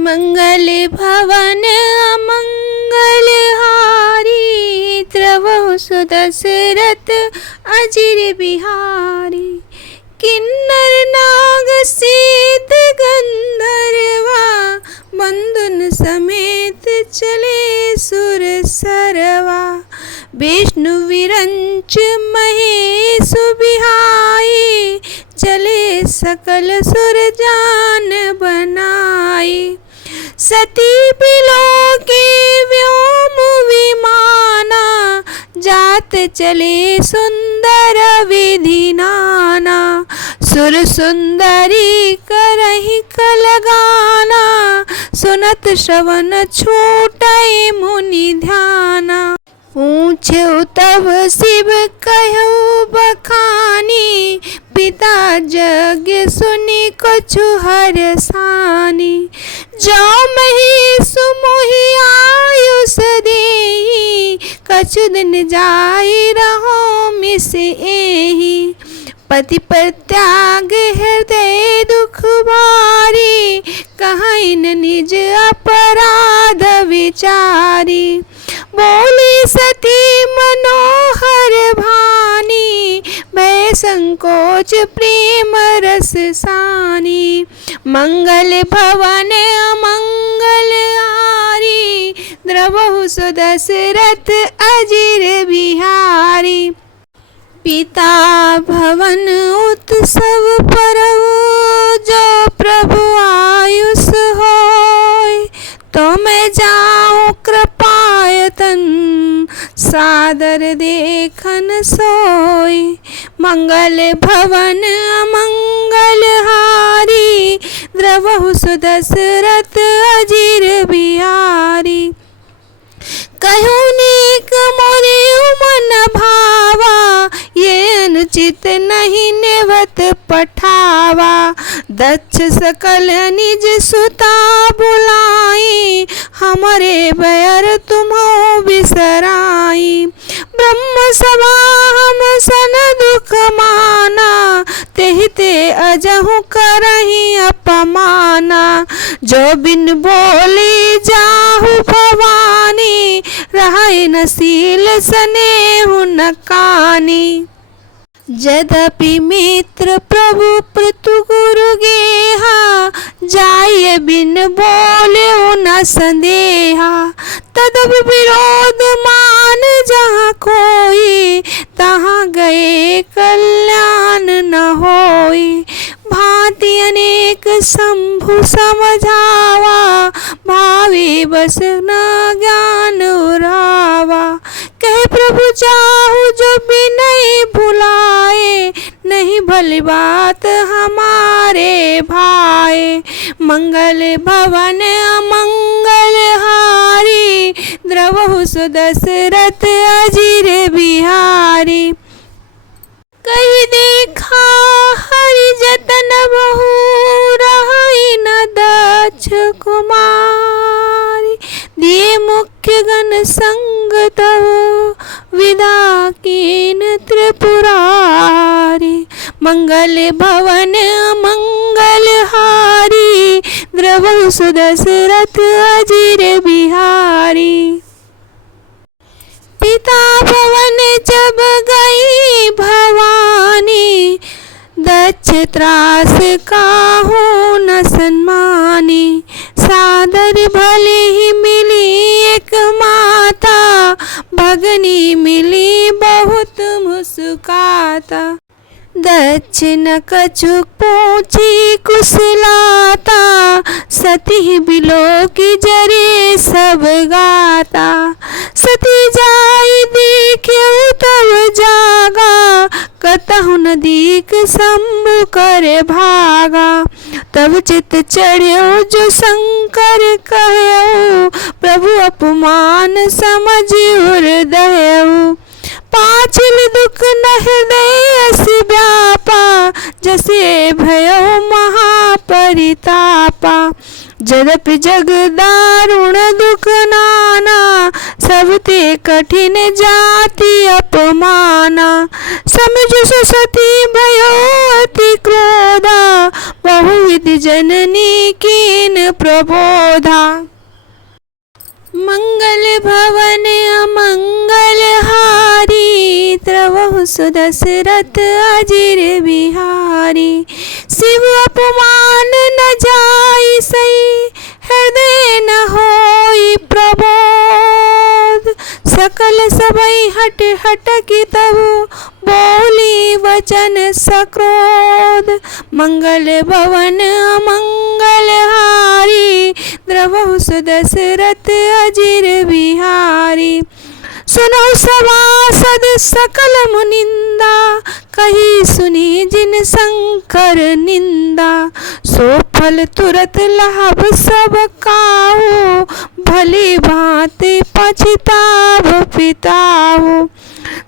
मंगल भवन अमंगल हारी, द्रवहु सुदशरथ अजिर बिहारी। किन्नर नाग सिद्ध गंधर्वा, बंधुन समेत चले सुर सरवा। विष्णु विरंच महेश बिहाई, चले सकल सुर जान बनाई। सती बिलोके व्योम विमाना, जात चले सुंदर विधि नाना। सुर सुंदरी करहि कल गाना, सुनत श्रवण छूटै मुनि ध्याना। पूछ्यो तब शिव कहु बखानी, पिता यज्ञ सुनि कछु हरसानी। जो महेश मोहि आयुष देहि, कछु दिन जाई रहो मिस एहि। पति प्रत्याग हृदय दुख भारी, कहीं न निज अपराध विचारी। बोली सती मनोहर भानी, भय संकोच प्रेम रस सानी। मंगल भवन अमंगल हारी, द्रवहु सुदशरथ अजिर बिहारी। पिता भवन उत्सव परव, जो प्रभु आयुष होय। तो मैं जाऊं कृपायतन, सादर देखन सोय। मंगल भवन अमंगल हारी, द्रवहु सुदशरथ अजिर बिहारी। कहूँ नेक मोरे मन भावा, ये अनुचित नहीं नेवत पठावा। दक्ष सकल निज सुता बुलाई, हमरे बैर तुम्हो बिसराई। ब्रह्म सभा हम सन दुख माना, तेहि ते अजहु करहि अपमाना। जो बिन बोली जाहु भवानी, रहै न सील स्नेहु न कानी। यद्यपि मित्र प्रभु पृथु गुरु गेहा, जाय बिन बोले न संदेहा। तदपि विरोध मान जहाँ कोई, तहाँ गए कल्याण न होई। भांति अनेक शंभु समझावा, भावी बस न ज्ञान उरावा। कहे प्रभु चाहु जो बिनय भुलाए, नहीं भली बात हमारे भाए। मंगल भवन अमंगल हारी, द्रवहु सुदशरथ अजिर बिहारी। कही देखा हरि जतन बहु, रहै न दक्ष कुमारी। दिए मुख्य गण संग तव, विदा कीन त्रिपुरारी। मंगल भवन मंगल हारी, द्रवहु सुदशरथ अजिर बिहारी। पिता भवन जब गई भवानी, दक्ष त्रास काहू न सन्मानी। सादर भले ही मिली एक माता, भगनी मिली बहुत मुस्काता। दक्ष न कछु पूछी कुशलाता, सती बिलोकी जरे सब गाता। सती जाई देख्यो तब जागा, कतहु न दीख शंभु कर भागा। तब चित चढ़्यो जो शंकर कहयो, प्रभु अपमान समझ हृदय। पाछिल दुख न हृदय अस व्यापा, जसे भयो महापरितापा। जदपि जग दारुण दुख नाना, सब ते कठिन जाति अपमाना। समझ सती भयो अति क्रोधा, बहुविध जननी कीन प्रबोधा। मंगल भवन अमंगल हारी, त्रवहु सुदशरथ अजिर बिहारी। शिव अपमान न जाई सही, हृदय न होई प्रबोध। सकल सबई हट हटकी तबु, बोली वचन सक्रोध। मंगल भवन अमंगल हारी, द्रवहु सुदशरथ अजिर बिहारी। सुनो सभासद सकल मुनिंदा, कही सुनी जिन शंकर निंदा। सो फल तुरत लाभ सब काहू, भली भांति पछताव पिताहू।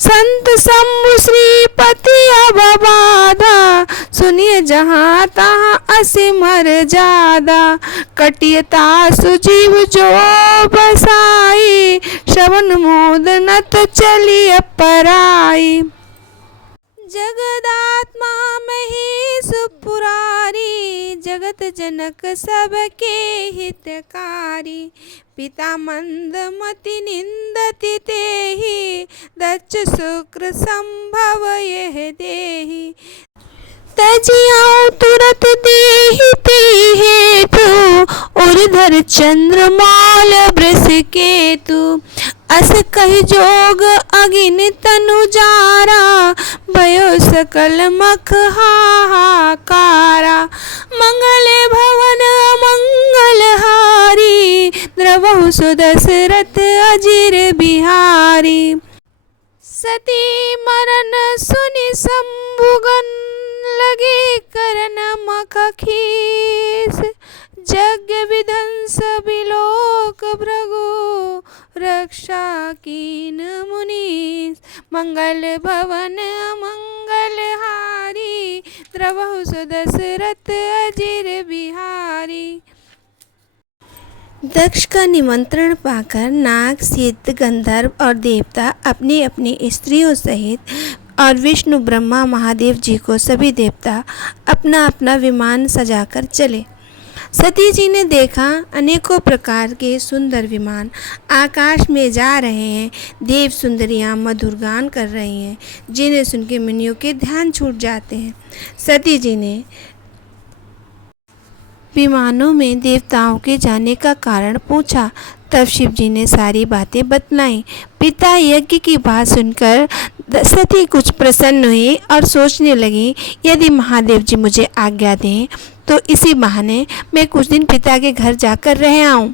संत शंभु श्रीपति अब बाधा, सुनिए जहाँ तहाँ असिमर जादा। कटियता सुजीव जो बसाई, श्रवण मोद नत चलिय पराई। जगदात्मा महेश पुरारी, जगत जनक सबके हितकारी। पिता मंदमति निंदति तेहि, दक्ष शुक्र संभव यह देहि। तजियाओ तुरत देहि ते हेतु, उर्धर चंद्रमाल वृष केतु। अस कहि जोग अगिन तनु जारा, भयो सकल मख हाहाकारा। मंगल भवन मंगल हारी, द्रवहु सुदशरथ अजिर बिहारी। सती मरण सुनि शंभुगन, लगे करन मख खीस। यज्ञ विध्वंस बिलोक भृगु, रक्षा कीन मुनीस। मंगल भवन मंगल हारी, द्रवहु सुदशरथ अजिर बिहारी। दक्ष का निमंत्रण पाकर नाग, सिद्ध, गंधर्व और देवता अपनी अपनी स्त्रियों सहित और विष्णु, ब्रह्मा, महादेव जी को सभी देवता अपना अपना विमान सजाकर चले। सती जी ने देखा अनेकों प्रकार के सुंदर विमान आकाश में जा रहे हैं। देव सुंदरियां मधुर गान कर रही हैं, जिन्हें सुन के मुनियों के ध्यान छूट जाते हैं। सती जी ने विमानों में देवताओं के जाने का कारण पूछा। तब शिव जी ने सारी बातें बतलाई। पिता यज्ञ की बात सुनकर सती कुछ प्रसन्न हुई और सोचने लगी, यदि महादेव जी मुझे आज्ञा दें तो इसी बहाने मैं कुछ दिन पिता के घर जाकर रह आऊं,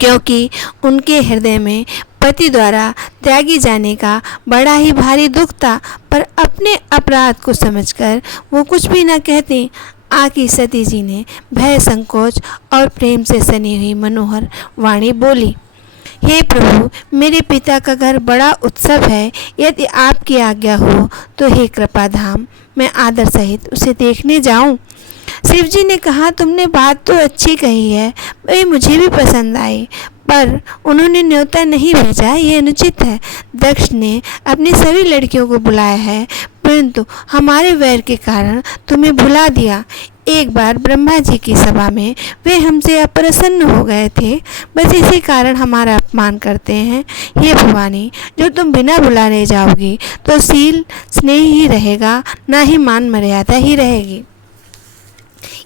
क्योंकि उनके हृदय में पति द्वारा त्यागी जाने का बड़ा ही भारी दुख था। पर अपने अपराध को समझकर वो कुछ भी न कहती। आकी सती जी ने भय, संकोच और प्रेम से सनी हुई मनोहर वाणी बोली, हे प्रभु, मेरे पिता का घर बड़ा उत्सव है। यदि आपकी आज्ञा हो तो हे कृपाधाम, मैं आदर सहित उसे देखने जाऊं। शिव जी ने कहा, तुमने बात तो अच्छी कही है, वे मुझे भी पसंद आई, पर उन्होंने न्योता नहीं भेजा, ये अनुचित है। दक्ष ने अपनी सभी लड़कियों को बुलाया है, परंतु हमारे वैर के कारण तुम्हें भुला दिया। एक बार ब्रह्मा जी की सभा में वे हमसे अप्रसन्न हो गए थे, बस इसी कारण हमारा अपमान करते हैं। हे भवानी, जो तुम बिना बुलाने जाओगी तो शील स्नेह ही रहेगा, ना ही मान मर्यादा ही रहेगी।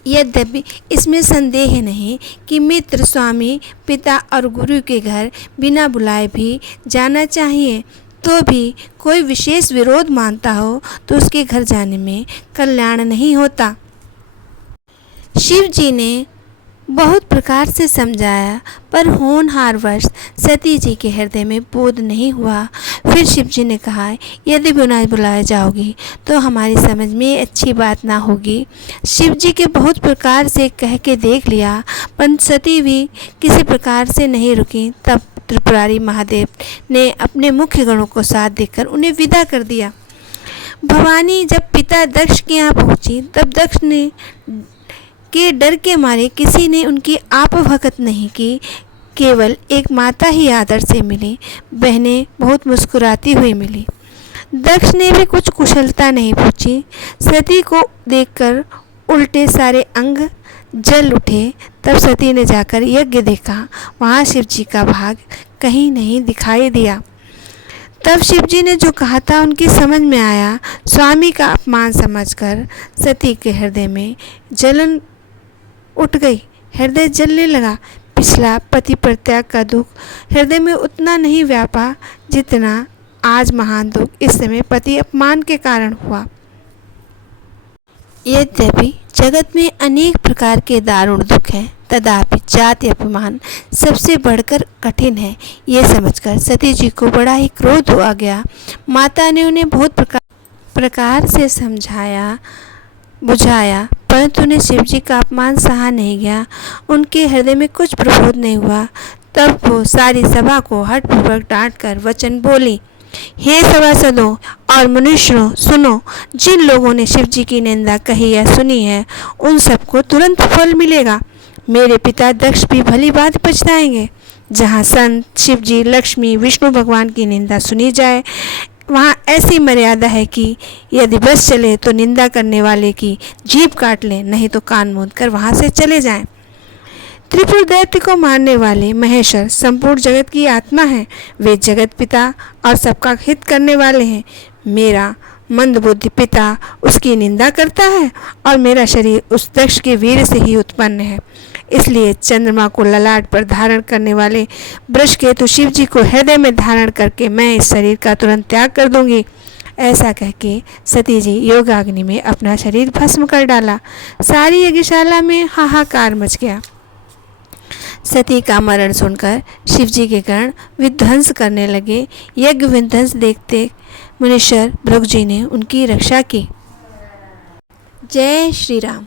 यद्यपि इसमें संदेह नहीं कि मित्र, स्वामी, पिता और गुरु के घर बिना बुलाए भी जाना चाहिए, तो भी कोई विशेष विरोध मानता हो तो उसके घर जाने में कल्याण नहीं होता। शिव जी ने बहुत प्रकार से समझाया, पर होनहारवश सती जी के हृदय में बोध नहीं हुआ। फिर शिव जी ने कहा, यदि बिना बुलाए जाओगी तो हमारी समझ में अच्छी बात ना होगी। शिव जी के बहुत प्रकार से कह के देख लिया, पर सती भी किसी प्रकार से नहीं रुकी। तब त्रिपुरारी महादेव ने अपने मुख्य गणों को साथ देकर उन्हें विदा कर दिया। भवानी जब पिता दक्ष के यहाँ पहुँची, तब दक्ष ने के डर के मारे किसी ने उनकी आप भगत नहीं की। केवल एक माता ही आदर से मिली। बहनें बहुत मुस्कुराती हुई मिली। दक्ष ने भी कुछ कुशलता नहीं पूछी। सती को देखकर उल्टे सारे अंग जल उठे। तब सती ने जाकर यज्ञ देखा। वहाँ शिवजी का भाग कहीं नहीं दिखाई दिया। तब शिवजी ने जो कहा था उनकी समझ में आया। स्वामी का अपमान समझकर सती के हृदय में जलन उठ गई। हृदय जलने लगा। पिछला पति परित्याग का दुख हृदय में उतना नहीं व्यापा जितना आज महान दुख इस समय पति अपमान के कारण हुआ। यद्यपि जगत में अनेक प्रकार के दारुण दुख हैं, तथापि जाति अपमान सबसे बढ़कर कठिन है। ये समझकर सती जी को बड़ा ही क्रोध आ गया। माता ने उन्हें बहुत प्रकार से समझाया बुझाया, परंतु उन्हें शिवजी का अपमान सहा नहीं गया। उनके हृदय में कुछ प्रबोध नहीं हुआ। तब वो सारी सभा को हठपूर्वक डांट कर वचन बोली, हे सभासदों और मनुष्यों, सुनो। जिन लोगों ने शिवजी की निंदा कही या सुनी है उन सबको तुरंत फल मिलेगा। मेरे पिता दक्ष भी भली बात पछताएंगे। जहाँ संत, शिवजी, लक्ष्मी, विष्णु भगवान की निंदा सुनी जाए वहाँ ऐसी मर्यादा है कि यदि बस चले तो निंदा करने वाले की जीभ काट लें, नहीं तो कान मूंद कर वहाँ से चले जाएं। त्रिपुर दैत्य को मारने वाले महेश्वर संपूर्ण जगत की आत्मा है। वे जगत पिता और सबका हित करने वाले हैं। मेरा मंदबुद्धि पिता उसकी निंदा करता है और मेरा शरीर उस दक्ष के वीर से ही उत्पन्न है। इसलिए चंद्रमा को ललाट पर धारण करने वाले वृषकेतु शिव जी को हृदय में धारण करके मैं इस शरीर का तुरंत त्याग कर दूंगी। ऐसा कहके सती जी योगाग्नि में अपना शरीर भस्म कर डाला। सारी यज्ञशाला में हाहाकार मच गया। सती का मरण सुनकर शिवजी के गण विध्वंस करने लगे। यज्ञ विध्वंस देखते मुनीश्वर भृगु जी ने उनकी रक्षा की। जय श्री राम।